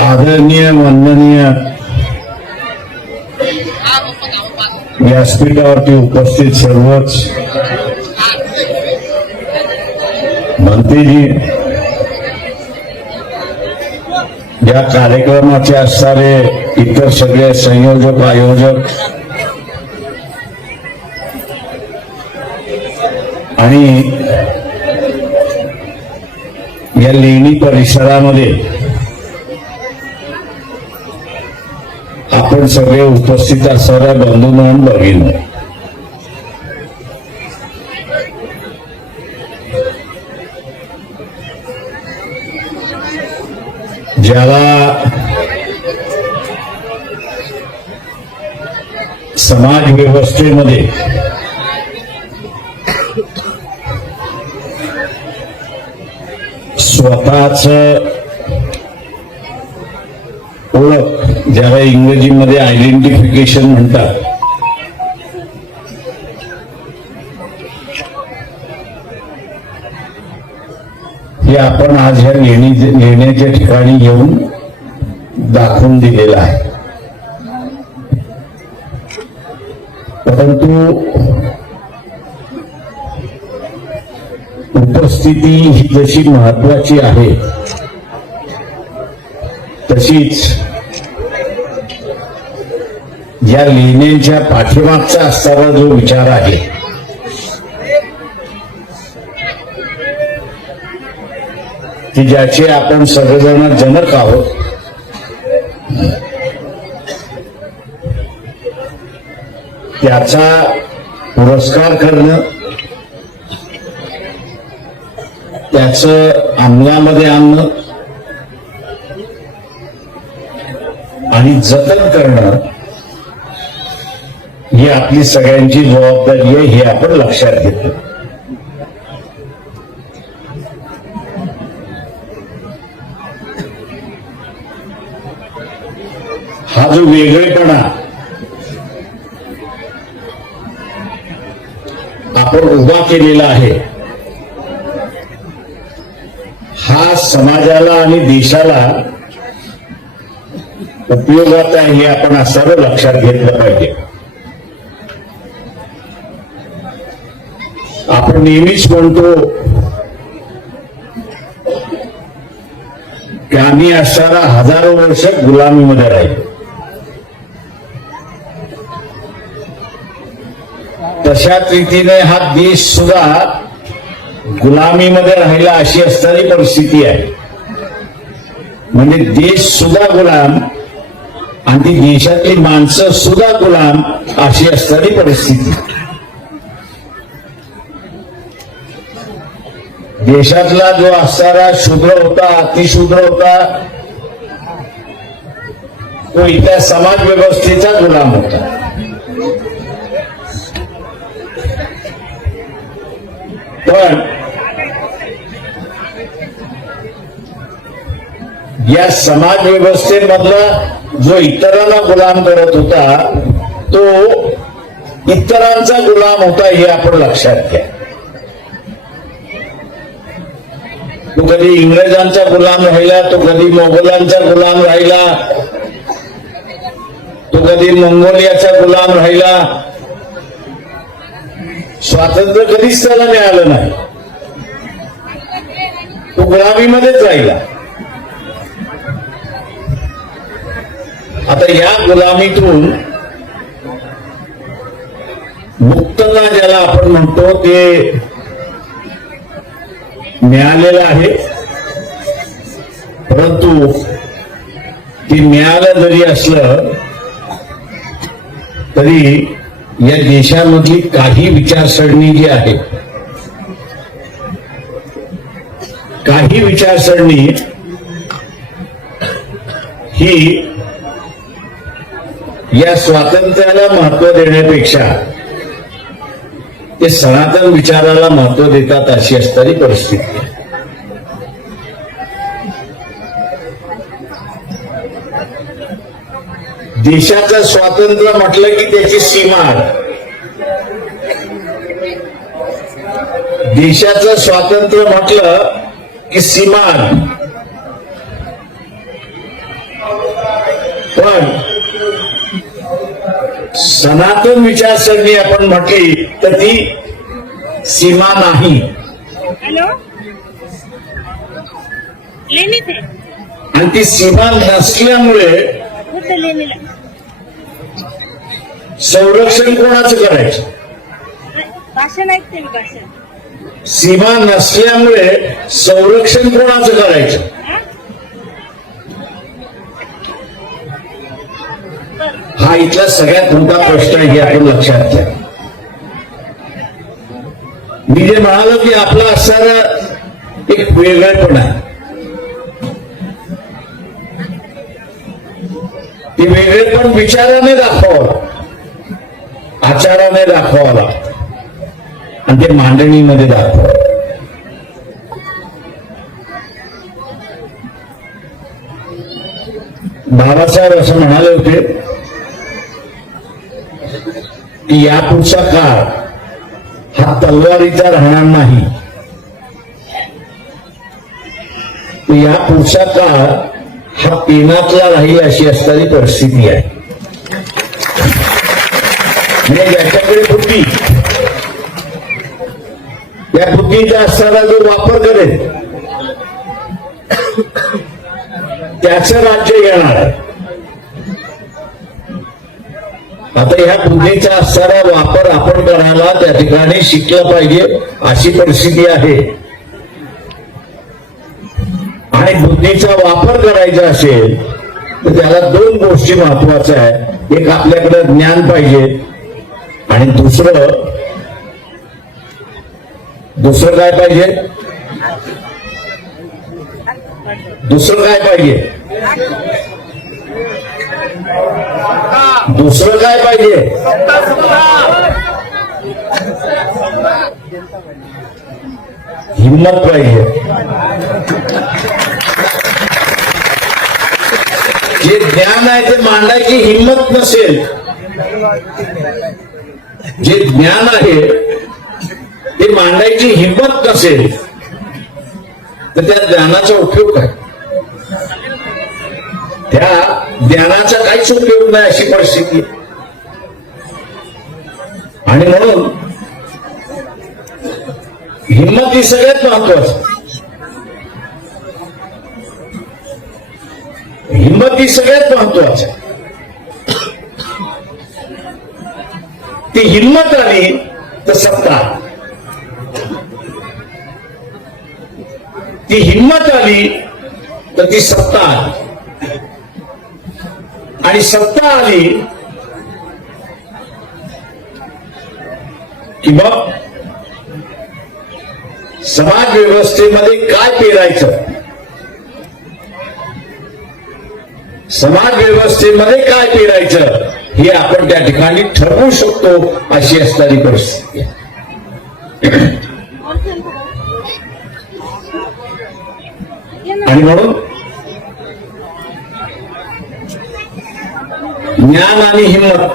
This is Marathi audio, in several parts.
आदरणीय वंदनीय व्यासपीठावरती उपस्थित सर्वच मंत्रीजी या कार्यक्रमाचे असणारे इतर सगळे संयोजक आयोजक आणि या लेणी परिसरामध्ये आपण सगळे उपस्थित असणाऱ्या बंधू म्हणून बघिन ज्याला समाज व्यवस्थेमध्ये स्वतःच ओळख ज्याला इंग्रजीमध्ये आयडेंटिफिकेशन म्हणतात. हे आपण आज ह्या लेणी लेण्याच्या ठिकाणी येऊन दाखवून दिलेलं आहे. परंतु उपस्थिती ही जशी महत्वाची आहे तशीच या लेण्यांच्या पाठीमागचा असणारा जो विचार आहे की ज्याचे आपण सगळेजण जनक आहोत त्याचा पुरस्कार करणं त्याचं अंमलामध्ये आणणं आणि जतन करणं ही आपली सगळ्यांची जबाबदारी आहे हे आपण लक्षात घेतो. हा जो वेगळेपणा आपण उभा केलेला आहे हा समाजाला आणि देशाला उपयोगात आहे हे आपण असावं लक्षात घेतलं पाहिजे. आपण नेहमीच म्हणतो की आम्ही असणारा हजारो वर्ष गुलामीमध्ये राहील. तशाच रीतीने हा देश सुद्धा गुलामीमध्ये राहिला अशी असणारी परिस्थिती आहे. म्हणजे देश सुद्धा गुलाम आणि ती देशातली माणसं सुद्धा गुलाम अशी असणारी परिस्थिती. देशातला जो असणारा शूद्र होता अतिशूद्र होता तो इथल्या समाज व्यवस्थेचा गुलाम होता. पण या समाज व्यवस्थेमधला जो इतरांना गुलाम करत होता तो इतरांचा गुलाम होता हे आपण लक्षात घ्या. तो कधी इंग्रजांचा गुलाम राहिला तो कधी मोगलांचा गुलाम राहिला तो कधी मंगोलियाचा गुलाम राहिला. स्वातंत्र्य कधीच त्याला मिळालं नाही. तो गुलामीमध्येच राहिला. आता या गुलामीतून मुक्तता ज्याला आपण म्हणतो ते मिळालेलं आहे. परंतु ते मिळालं जरी असलं तरी या देशामधली काही विचारसरणी जी आहे काही विचारसरणी ही या स्वातंत्र्याला महत्त्व देण्यापेक्षा ते सनातन विचाराला महत्त्व देतात अशी असणारी परिस्थिती देशाचं स्वातंत्र्य म्हटलं की त्याची सीमा देशाचं स्वातंत्र्य म्हटलं की सीमा पण सनातन विचारसरणी आपण म्हटली तर ती सीमा नाही. आणि ती सीमा नसल्यामुळे संरक्षण कोणाचं करायचं? भाषण ऐकते मी भाषण सीमा नसल्यामुळे संरक्षण कोणाचं करायचं? हा? इथला सगळ्यात मोठा प्रश्न आहे हे आपण लक्षात घ्या. मी जे म्हणालो की आपला असणारा एक वेगळेपणा आहे. ते वेगळेपण विचाराने दाखवावं. आचाराने दाखवावं लागतं. आणि ते मांडणीमध्ये दाखवावं. बाबासाहेब असं म्हणाले होते की यापुढचा काळ हा तलवारीचा राहणार नाही. या पुढचा काळ हा पेनातला राहील अशी असणारी परिस्थिती आहे. म्हणजे ज्याच्याकडे बुद्धी. या बुद्धीचा असणारा जो वापर करेल त्याचं राज्य येणार आहे. आता ह्या पूजेचा असणारा वापर आपण करायला त्या ठिकाणी शिकलं पाहिजे अशी परिस्थिती आहे. आणि बुद्धीचा वापर करायचा असेल तर त्याला दोन गोष्टी महत्त्वाच्या आहे एक आपल्याकडे ज्ञान पाहिजे आणि दुसरं दुसरं काय पाहिजे? दुसरं काय पाहिजे? दुसरं काय पाहिजे? हिंमत पाहिजे. जे ज्ञान आहे ते मांडायची हिंमत नसेल जे ज्ञान आहे ते मांडायची हिंमत नसेल तर त्या ज्ञानाचा उपयोग काय? त्या ज्ञानाचा काहीच उपयोग नाही अशी परिस्थिती. आणि म्हणून हिंमत ही सगळ्यात महत्वाची. हिंमत ही सगळ्यात महत्वाची. ती हिंमत आली तर सत्ता. ती हिंमत आली तर ती सत्ता आली. आणि सत्ता आली की मग समाज व्यवस्थेमध्ये काय पेरायचं? समाज व्यवस्थेमध्ये काय पेरायचं? हे आपण त्या ठिकाणी ठरवू शकतो अशी असणारी परिस्थिती आणि म्हणून ज्ञान आणि हिंमत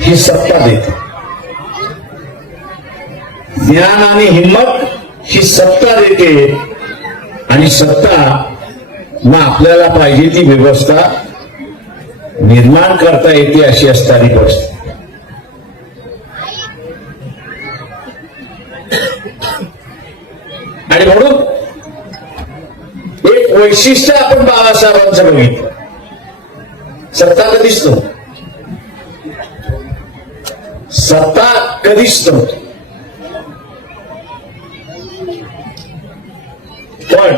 ही सत्ता देते. ज्ञान आणि हिंमत ही सत्ता देते आणि सत्ता मग आपल्याला पाहिजे ती व्यवस्था निर्माण करता येते अशी असणारी गोष्ट आणि म्हणून एक वैशिष्ट्य आपण बाबासाहेबांचं बघितलं. सत्ता कधीच नव्हती. सत्ता कधीच नव्हती. पण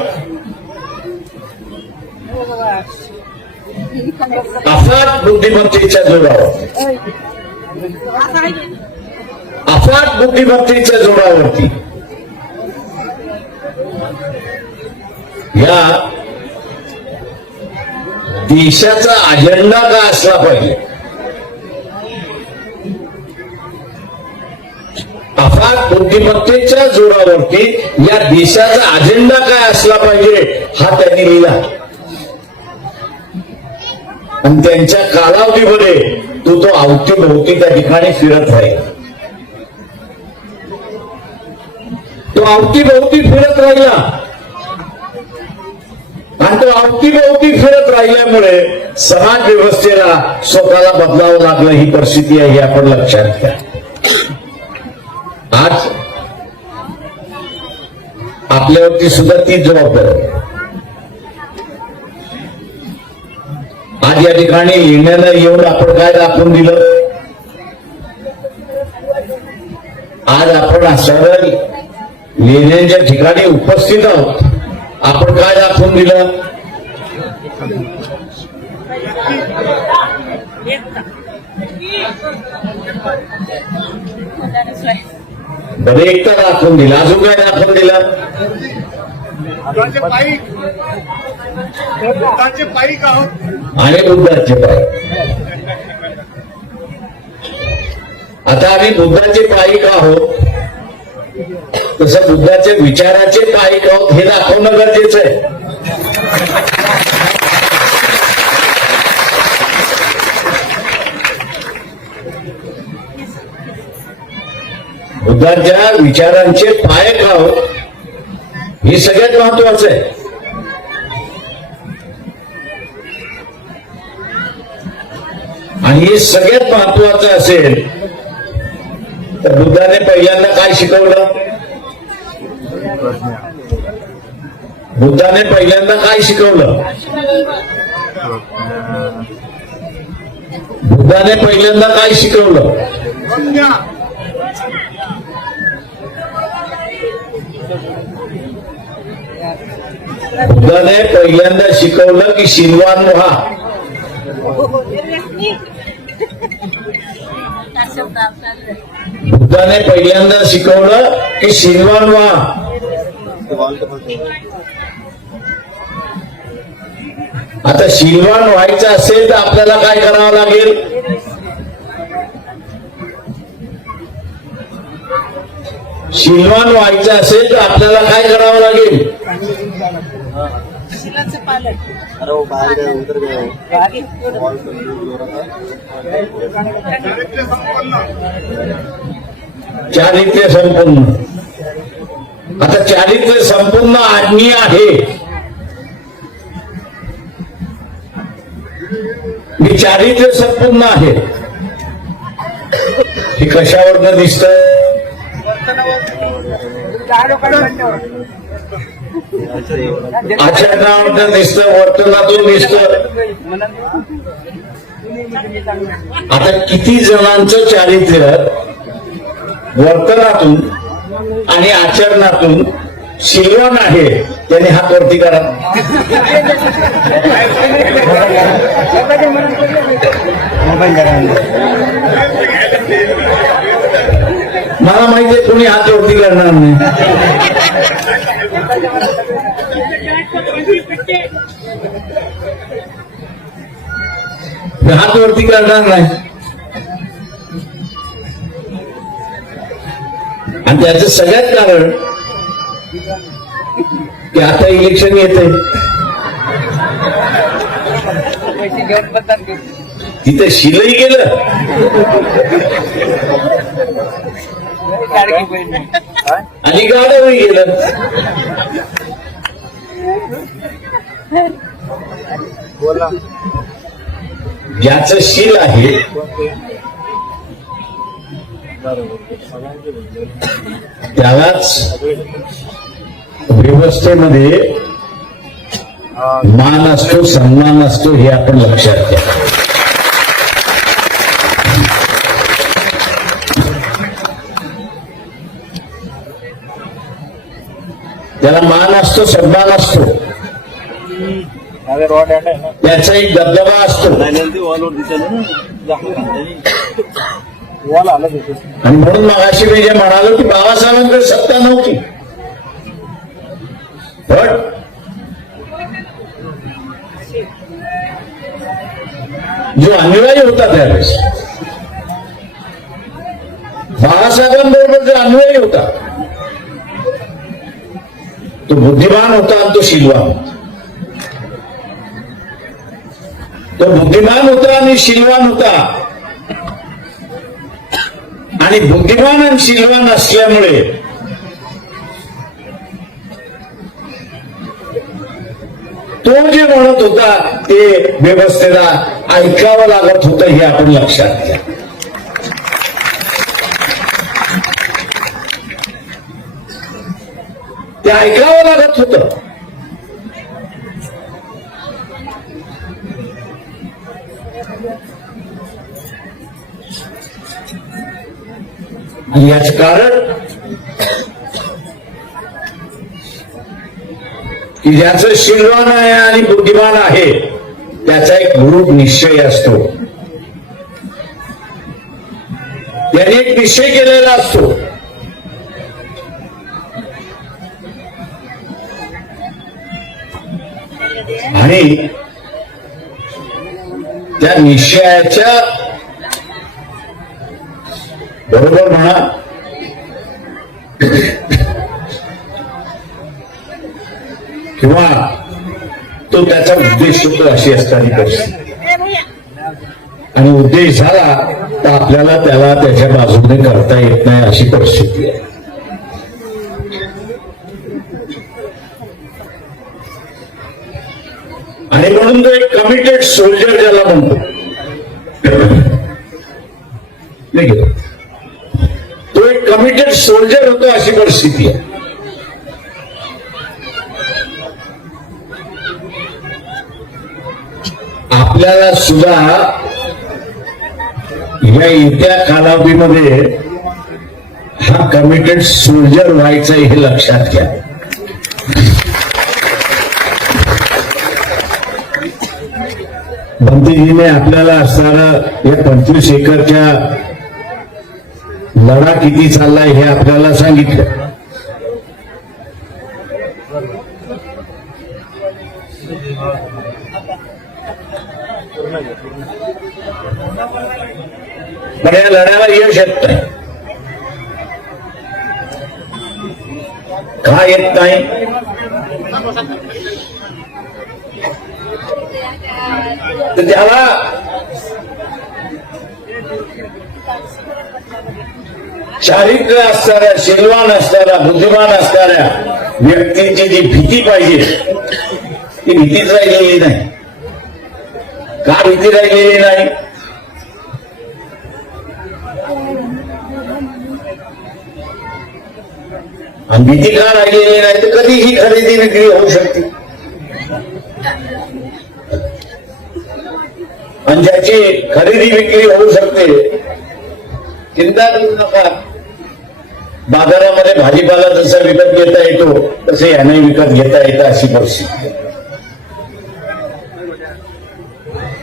अफाट बुद्धिमत्तेच्या जोरावर. अफाट बुद्धिमत्तेच्या जोरावरती. या देशाचा अजेंडा का असला पाहिजे? अफाट बुद्धिमत्तेच्या जोरावरती या देशाचा अजेंडा काय असला पाहिजे हा त्यांनी लिहिला. आणि त्यांच्या कालावधीमध्ये तो तो अवतीभोवती त्या ठिकाणी फिरत राहील. तो अवतीभोवती फिरत राहिला. आणि तो अवतीभोवती फिरत राहिल्यामुळे समाज व्यवस्थेला स्वतःला बदलावं लागलं ही परिस्थिती आहे ही आपण लक्षात घ्या. आज आपल्यावरती सुद्धा ती जबाबदारी आज या ठिकाणी येण्याला येऊन आपण काय दाखवून दिलं? आज आपण सरळ लेण्यांच्या ठिकाणी उपस्थित आहोत. आपण काय दाखवून दिलं? एकता बरं एकटा दाखवून दिला. अजून काय दाखवून दिलं? पायी आणि बुद्धाचे पाय. आता आम्ही बुद्धाचे पायिक आहोत. तसं बुद्धाचे विचाराचे पायिक आहोत हे दाखवणं गरजेचं आहे. बुद्धांच्या विचारांचे पायक आहोत हे सगळ्यात महत्वाचं आहे. आणि हे सगळ्यात महत्वाचं असेल तर बुद्धाने पहिल्यांदा काय शिकवलं? बुद्धाने पहिल्यांदा काय शिकवलं? बुद्धाने पहिल्यांदा काय शिकवलं? बुद्धाने पहिल्यांदा शिकवलं की शिनवान व्हा. बुद्धाने पहिल्यांदा शिकवलं की शिनवान व्हा. आता शिलवान व्हायचं असेल तर आपल्याला काय करावं लागेल? शिलवान व्हायचं असेल तर आपल्याला काय करावं लागेल? हो चारित्र्य संपन्न. आता चारित्र्य संपूर्ण आज्ञा आहे. मी चारित्र्य संपूर्ण आहे. हे कशावरनं दिसत आचरणावर दिसत वर्तनातून दिसतं आता किती जणांचं चारित्र्य वर्तनातून आणि आचरणातून शिलवान आहे? त्याने हात वरती करा. मला माहिती आहे कोणी हात वरती करणार नाही. हात वरती करणार नाही. आणि त्याचं सगळ्यात कारण की आता इलेक्शन येते तिथं शिलही गेलं. आणि गाडवही गेलं. ज्याचं शील आहे त्यालाच व्यवस्थेमध्ये मान असतो सन्मान असतो हे आपण लक्षात घ्या. त्याला मान असतो सन्मान असतो. त्याचा एक दबदबा असतो. आणि म्हणून मगाशी मी जे म्हणालो की बाबासाहेबांकडे सत्ता नव्हती. पण जो अनुयायी होता त्यावेळेस बाळासाहेबांबरोबर जो अनुयायी होता तो बुद्धिमान होता आणि तो शिलवान होता. तो बुद्धिमान होता आणि शिलवान होता. आणि बुद्धिमान आणि शिलवान असल्यामुळे तो जे म्हणत होता ते व्यवस्थेला ऐकावं लागत होतं हे आपण लक्षात घ्या. ते ऐकावं लागत होतं. आणि याच कारण की ज्याचं शिलवान आहे आणि बुद्धिमान आहे त्याचा एक ग्रुप निश्चय असतो. त्याने एक निश्चय केलेला असतो. आणि त्या निश्चयाच्या बरोबर म्हणा किंवा तो त्याचा उद्देश अशी असताना परिस्थिती. आणि उद्देश झाला तर आपल्याला त्याला त्याच्या बाजूने करता येत नाही अशी परिस्थिती आहे. आणि म्हणून तो एक कमिटेड सोल्जर ज्याला म्हणतो. नाही तो एक कमिटेड सोल्जर होतो अशी परिस्थिती आहे. आपल्याला सुद्धा या येत्या कालावधीमध्ये हा कमिटेड सोल्जर व्हायचं हे लक्षात घ्या. मंत्रीजीने आपल्याला असणारा या पंचवीस एकरच्या लढा किती चाललाय हे आपल्याला सांगितलं. पण या लढ्याला यश येत नाही. का येत नाही? तर त्याला चारित्र्य असणाऱ्या शिलवान असणाऱ्या बुद्धिमान असणाऱ्या व्यक्तींची जी भीती पाहिजे ती भीतीच राहिलेली नाही. का भीती राहिलेली नाही? आणि भीती का राहिलेली नाही तर कधीही खरेदी विक्री होऊ शकते ज्याची खरेदी विक्री होऊ शकते चिंता करू नका बाजारामध्ये भाजीपाला जसा विकत घेता येतो तसे याने विकत घेता येतं अशी परिस्थिती.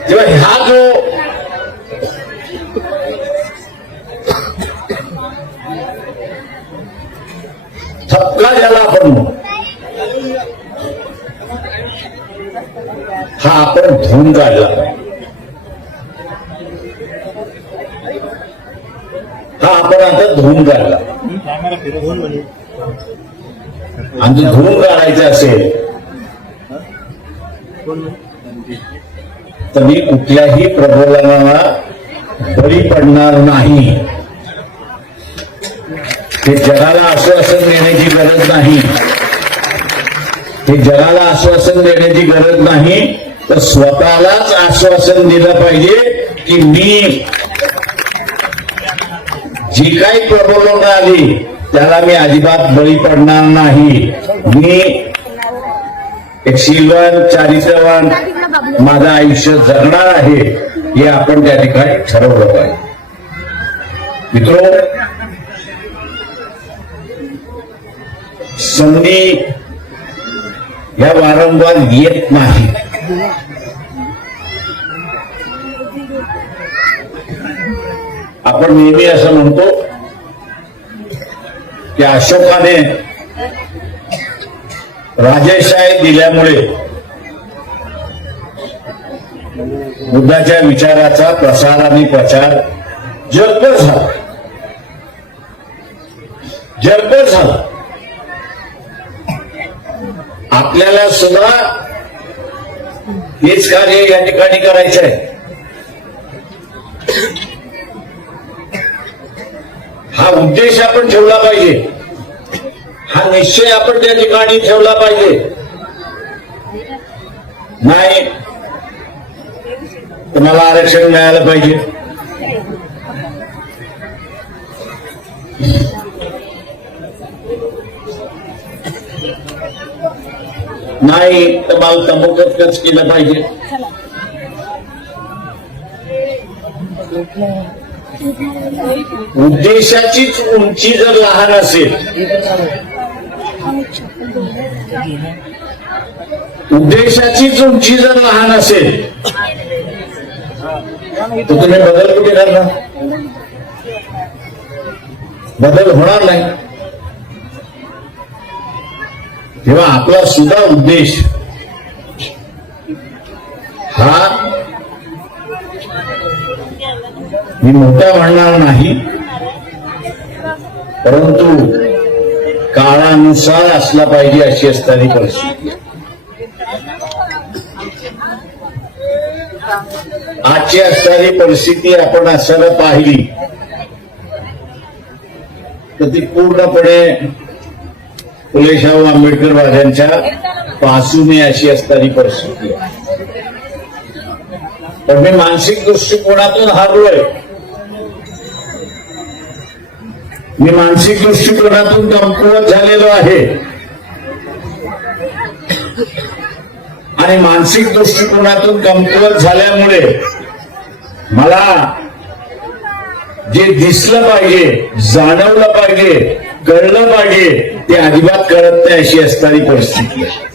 तेव्हा हा जो आपण हा आपण धुवून काढला हा आपण आता धुवून काढला. आणि धुवून काढायचं असेल तर मी कुठल्याही प्रबोधनाला बळी पडणार नाही. हे जगाला आश्वासन देण्याची गरज नाही. हे जगाला आश्वासन देण्याची गरज नाही. तर स्वतःलाच आश्वासन दिलं पाहिजे की मी जी काही प्रबोधन आली त्याला मी अजिबात बळी पडणार नाही. मी एक शीलवान चारित्रवान माझं आयुष्य जगणार आहे हे आपण त्या ठिकाणी ठरवलं पाहिजे. मित्र संधी या वारंवार येत नाही. आपण नेहमी असं म्हणतो की अशोकाने राजेशाही दिल्यामुळे बुद्धाच्या विचाराचा प्रसार आणि प्रचार जगभर झाला. जगभर झाला. आपल्याला सुद्धा हेच कार्य या ठिकाणी करायचं आहे हा उद्देश आपण ठेवला पाहिजे. हा निश्चय आपण त्या ठिकाणी ठेवला पाहिजे. नाही कुणाला आरक्षण मिळालं पाहिजे. नाही तर मला तंबाखूच केलं पाहिजे. उद्देशाचीच उंची जर लहान असेल उद्देशाचीच उंची जर लहान असेल तर तुम्ही बदल कुठे करणार? बदल होणार नाही. तेव्हा आपला सुद्धा उद्देश हा मी मोठा म्हणणार नाही परंतु काळानुसार असला पाहिजे अशी असणारी परिस्थिती. आजची असणारी परिस्थिती आपण असायला पाहिली तर ती पूर्णपणे फुले शाहू आंबेडकर वाद्यांच्या पासूने अशी असणारी परिस्थिती पण मी मानसिक दृष्टिकोनातून हारलोय. मी मानसिक दृष्टिकोनातून कमकुवत झालेलो आहे. आणि मानसिक दृष्टिकोनातून कमकुवत झाल्यामुळे मला जे दिसलं पाहिजे जाणवलं पाहिजे कळलं पाहिजे ते अजिबात कळत नाही अशी असणारी परिस्थिती आहे.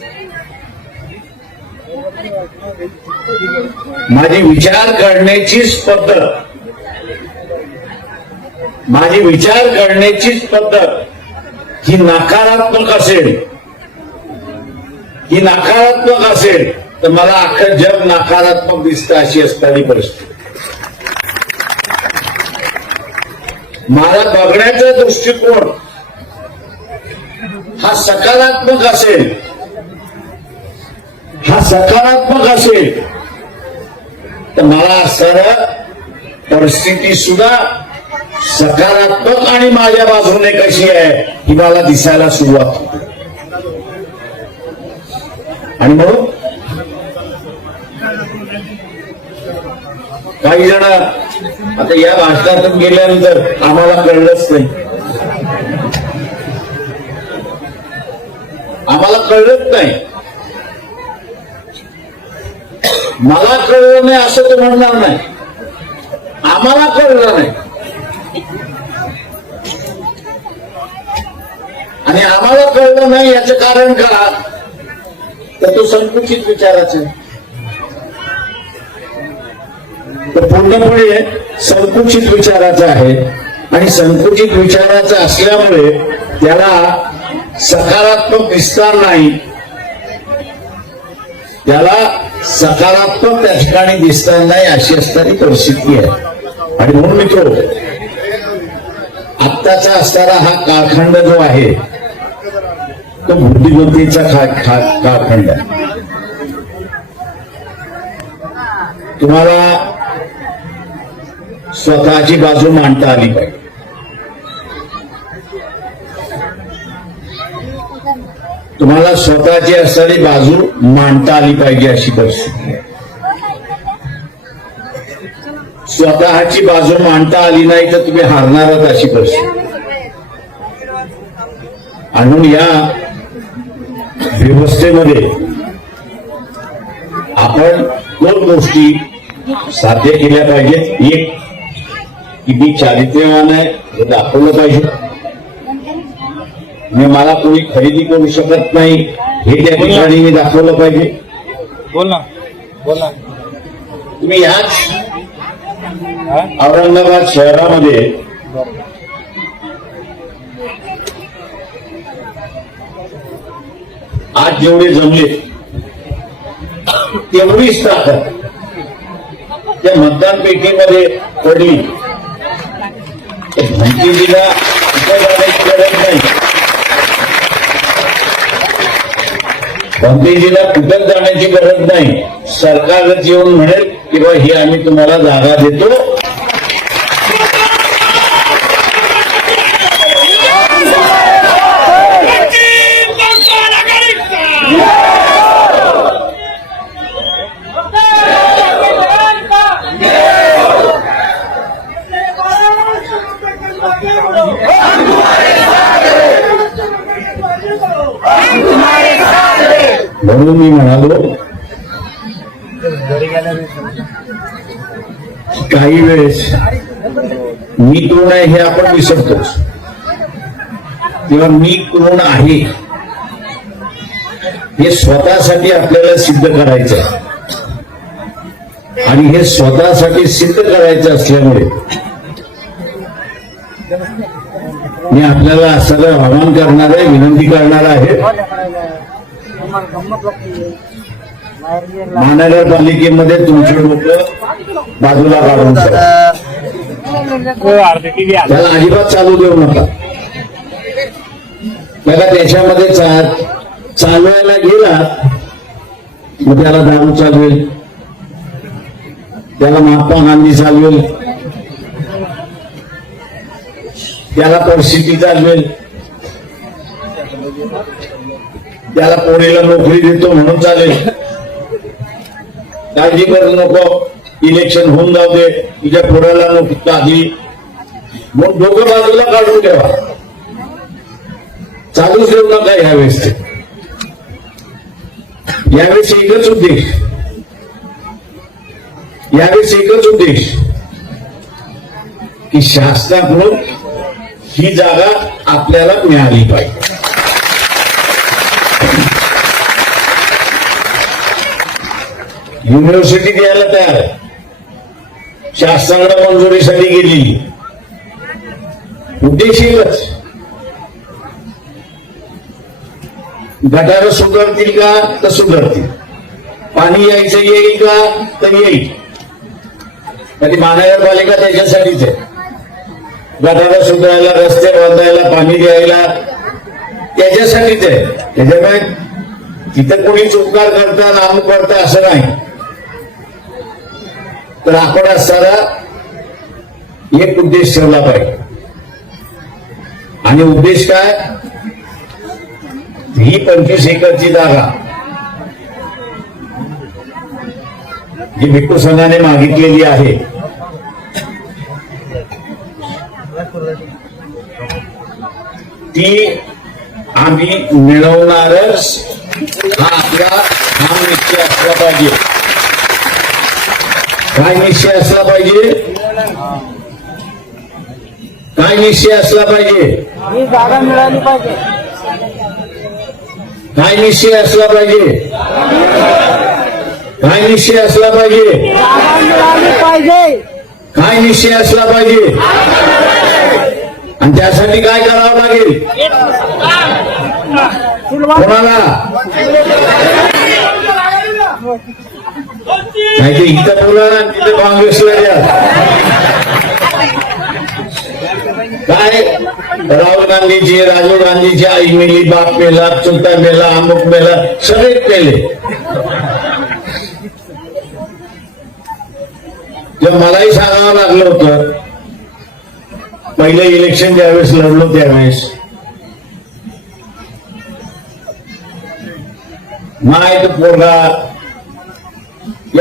माझी विचार करण्याचीच पद्धत माझी विचार करण्याचीच पद्धत ही नकारात्मक असेल ही नकारात्मक असेल तर मला अख्खं जग नकारात्मक दिसतं अशी असणारी परिस्थिती. मला बघण्याचा दृष्टिकोन हा सकारात्मक असेल. हा सकारात्मक असेल. तर मला असणारं परिस्थिती सुद्धा सकारात्मक आणि माझ्या बाजूने कशी आहे ही मला दिसायला सुरुवात होते. आणि म्हणून काही जण आता या भाषणातून गेल्यानंतर आम्हाला कळलंच नाही. आम्हाला कळलंच नाही. मला कळलं नाही असं तो म्हणणार नाही. आम्हाला कळलं नाही. आणि आम्हाला कळलं नाही याचं कारण का? तर तो संकुचित विचाराचा. आहे पूर्णपणे संकुचित विचाराचा आहे. आणि संकुचित विचाराचा असल्यामुळे त्याला सकारात्मक विस्तार नाही. त्याला सकारात्मक त्या ठिकाणी दिसणार नाही अशी असणारी परिस्थिती आहे. आणि म्हणून मित्र आत्ताचा असणारा हा कालखंड जो आहे तो बुद्धिमत्तेचा कालखंड आहे. तुम्हाला स्वतःची बाजू मांडता आली पाहिजे. तुम्हाला स्वतःची असणारी बाजू मांडता आली पाहिजे अशी परिस्थिती स्वतःची बाजू मांडता आली नाही तर तुम्ही हारणारच अशी परिस्थिती आणि म्हणून या व्यवस्थेमध्ये आपण दोन गोष्टी साध्य केल्या पाहिजेत. एक की मी चारित्र्यवान आहे हे दाखवलं पाहिजे. मी मला कोणी खरेदी करू शकत नाही. हे त्या ठिकाणी मी दाखवलं पाहिजे. बोल ना. बोल ना. तुम्ही ह्याच हा? औरंगाबाद शहरामध्ये आज जेवढे जमले तेवढीच ताकद त्या मतदान पेटीमध्ये पडली इथं जाण्याची गरज नाही. गांधीजीला कुठं जाण्याची गरज नाही. सरकारच येऊन म्हणेल की बा ही आम्ही तुम्हाला जागा देतो म्हणून मी म्हणालो काही वेळेस मी कोण आहे हे आपण विसरतोच किंवा मी कोण आहे हे स्वतःसाठी आपल्याला सिद्ध करायचं आहे. आणि हे स्वतःसाठी सिद्ध करायचं असल्यामुळे मी आपल्याला सगळं आवाहन करणार आहे विनंती करणार आहे. महानगरपालिकेमध्ये तुमचे लोक बाजूला काढून त्याला अजिबात चालू देऊ नका. त्याला त्याच्यामध्ये चा- चालवायला गेला मग त्याला दारू चालवेल. त्याला महात्मा गांधी चालवेल. त्याला परिस्थिती चालवेल. त्याला पोरीला नोकरी देतो म्हणून चालेल. काळजी करू नको. इलेक्शन होऊन जाऊ दे. तुझ्या पोराला नोकरी लागली मग डोकं बाजूला काढून ठेवा. चालूच देऊ नका यावेळेस ते. यावेळेस एकच उद्देश. यावेळेस एकच उद्देश. की शासनाकडून ही जागा आपल्याला मिळाली पाहिजे. युनिव्हर्सिटी द्यायला तयार आहे. शासनाकडे मंजुरीसाठी गेलेली उद्देश एकच गटारं सुधारतील का? तर सुधारतील. पाणी यायचं येईल का? तर येईल. म्हणजे महानगरपालिका त्याच्यासाठीच आहे. गटारं सुधारायला रस्ते बांधायला पाणी द्यायला त्याच्यासाठीच आहे. त्याच्यामुळे तिथं कोणी उपकार करता नाम करता असं नाही. तर आपण असताना एक उद्देश ठेवला पाहिजे. आणि उद्देश काय? ही पंचवीस एकरची जागा जी भिक्खू संघाने मागितलेली आहे. ती आम्ही मिळवणारच हा आपला हा निश्चय असला पाहिजे. काय निश्चय असला पाहिजे? काय निश्चय असला पाहिजे? जागा मिळाली पाहिजे. काय निश्चय असला पाहिजे? काय निश्चय असला पाहिजे? पाहिजे. काय निश्चय असला पाहिजे? आणि त्यासाठी काय करावं लागेल? कोणाला? नाही ते इथं बोला ना तिथे काँग्रेसला द्या काय? राहुल गांधीची राजीव गांधीची आई मेली बाप मेला चुलता मेला अमुक मेला सगळेच मेले. मलाही सांगावं लागलं होतं पहिलं इलेक्शन ज्यावेळेस लढलो त्यावेळेस. माय तो पोरगा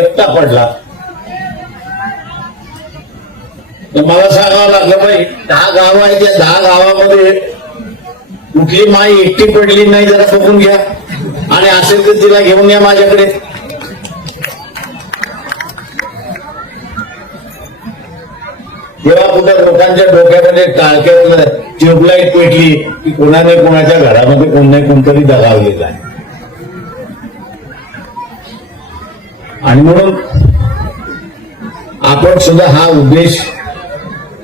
एकटा पडला. तर मला सांगावं लागलं बाई दहा गाव आहे त्या दहा गावामध्ये. कुठली माई एकटी पडली नाही जरा बघून घ्या. आणि असेल तर तिला घेऊन या माझ्याकडे. तेव्हा कुठं लोकांच्या डोक्यामध्ये टाळक्यातलं ट्यूबलाईट पेटली की कोणाने कोणाच्या घरामध्ये कोण नाही कोणतरी दगावलेला आहे. आणि म्हणून आपण सुद्धा हा उद्देश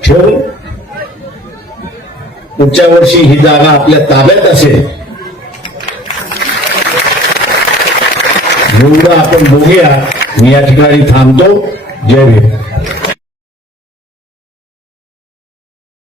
ठेवून पुढच्या वर्षी ही जागा आपल्या ताब्यात असेल. एवढं आपण बघूया. मी या ठिकाणी थांबतो. जय भीम.